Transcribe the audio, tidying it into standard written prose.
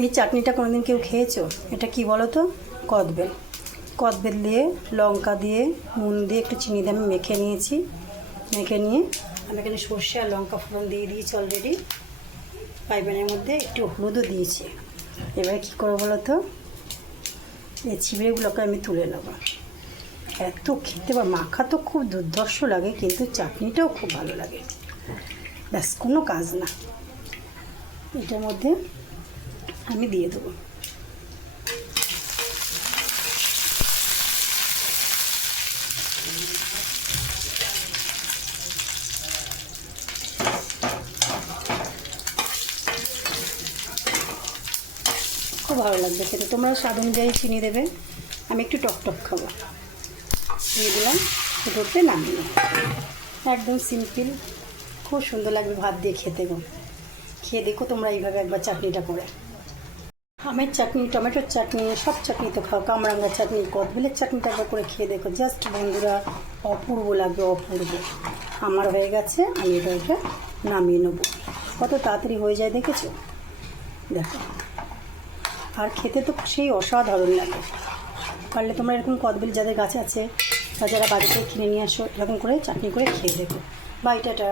এই চাটনিটা কোনোদিন কেউ খেয়েছো? এটা কি বলো তো? কদবেল। কদবেল দিয়ে লঙ্কা দিয়ে নুন দিয়ে একটু চিনি দিয়ে আমি মেখে নিয়েছি। মেখে নিয়ে আমি এখানে সর্ষে আর লঙ্কা ফোড়ন দিয়ে দিয়েছি অলরেডি। পাইপ্যানের মধ্যে একটু হলুদও দিয়েছি। এবারে কী করবো বলো তো, এই চিবিড়েগুলোকে আমি তুলে নেবো। এত খেতে বা মাখা তো খুব দুর্ধর্ষ লাগে, কিন্তু চাটনিটাও খুব ভালো লাগে। ব্যাস, কোনো কাজ না। এটার মধ্যে আমি দিয়ে দেবো। খুব ভালো লাগবে খেতে। তোমরা স্বাদ অনুযায়ী চিনি দেবে। আমি একটু টক খাবো, দিয়ে দিলাম। ফুটোতে নামিয়ে একদম সিম্পল, খুব সুন্দর লাগবে ভাত দিয়ে খেতে গো। খেয়ে দেখো তোমরা এইভাবে একবার চাটনিটা করে। আমের চাটনি, টমেটোর চাটনি, সব চাটনি তো খাও। কামরাঙ্গার চাটনি, কদবেলের চাটনিটা একবার করে খেয়ে দেখো। জাস্ট বন্ধুরা, অপূর্ব লাগবে, অপূর্ব। আমার হয়ে গেছে, আমি এটা নামিয়ে নেবো। কত তাড়াতাড়ি হয়ে যায় দেখেছো? দেখো, আর খেতে তো সেই অসাধারণ লাগে। পারলে তোমরা এরকম কদবেল যাদের গাছে আছে বা যারা বাড়িতে কিনে নিয়ে আসো, এরকম করে চাটনি করে খেয়ে দেখো। বা এটা